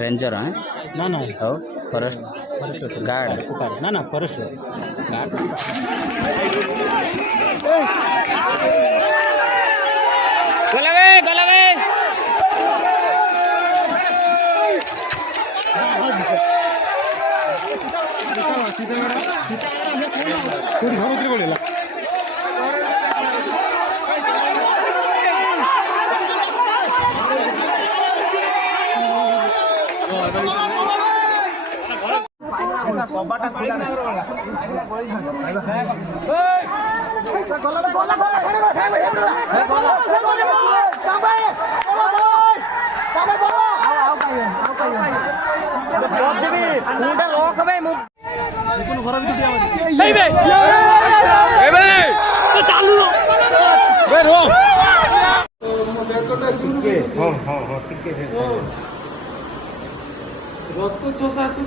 ranger है ना ना और फॉरेस्ट गार्ड ना ना फॉरेस्ट गार्ड गलवे रक्त 6-7